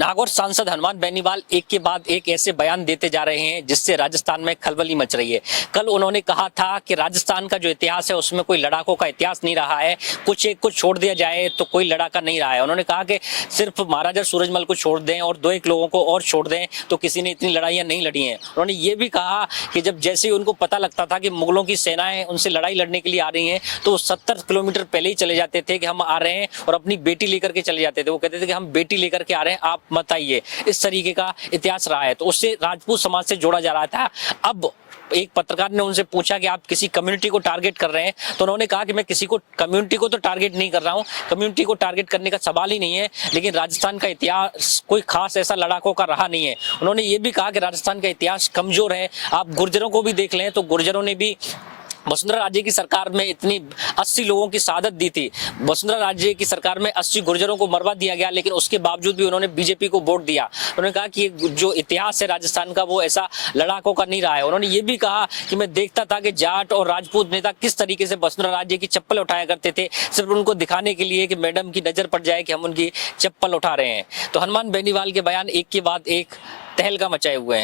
नागौर सांसद हनुमान बेनीवाल एक के बाद एक ऐसे बयान देते जा रहे हैं जिससे राजस्थान में खलबली मच रही है। कल उन्होंने कहा था कि राजस्थान का जो इतिहास है उसमें कोई लड़ाकों का इतिहास नहीं रहा है, कुछ एक को छोड़ दिया जाए तो कोई लड़ाका नहीं रहा है। उन्होंने कहा कि सिर्फ महाराजा सूरजमल को छोड़ दें और दो एक लोगों को और छोड़ दें तो किसी ने इतनी लड़ाइयां नहीं लड़ी हैं। उन्होंने ये भी कहा कि जब जैसे ही उनको पता लगता था कि मुगलों की सेनाएं उनसे लड़ाई लड़ने के लिए आ रही हैं तो 70 किलोमीटर पहले ही चले जाते थे कि हम आ रहे हैं, और अपनी बेटी लेकर के चले जाते थे। वो कहते थे कि हम बेटी लेकर के आ रहे हैं, आप मत आइए। इस तरीके का इतिहास रहा है, तो उससे राजपूत समाज से जोड़ा जा रहा था। अब एक पत्रकार ने उनसे पूछा कि आप किसी कम्युनिटी को टारगेट कर रहे हैं, तो उन्होंने कहा कि मैं किसी को कम्युनिटी को तो टारगेट नहीं कर रहा हूं, कम्युनिटी को टारगेट करने का सवाल ही नहीं है, लेकिन राजस्थान का इतिहास कोई खास ऐसा लड़ाकों का रहा नहीं है। उन्होंने ये भी कहा कि राजस्थान का इतिहास कमजोर है। आप गुर्जरों को भी देख लें तो गुर्जरों ने भी वसुंधरा राजे की सरकार में इतनी 80 लोगों की शहादत दी थी। वसुंधरा राजे की सरकार में 80 गुर्जरों को मरवा दिया गया, लेकिन उसके बावजूद भी उन्होंने बीजेपी को वोट दिया। उन्होंने कहा कि जो इतिहास है राजस्थान का वो ऐसा लड़ाकों का नहीं रहा है। उन्होंने ये भी कहा कि मैं देखता था कि जाट और राजपूत नेता किस तरीके से वसुंधरा राजे की चप्पल उठाया करते थे, सिर्फ उनको दिखाने के लिए कि मैडम की नजर पड़ जाए कि हम उनकी चप्पल उठा रहे हैं। तो हनुमान बेनीवाल के बयान एक के बाद एक तहलका मचाए हुए हैं।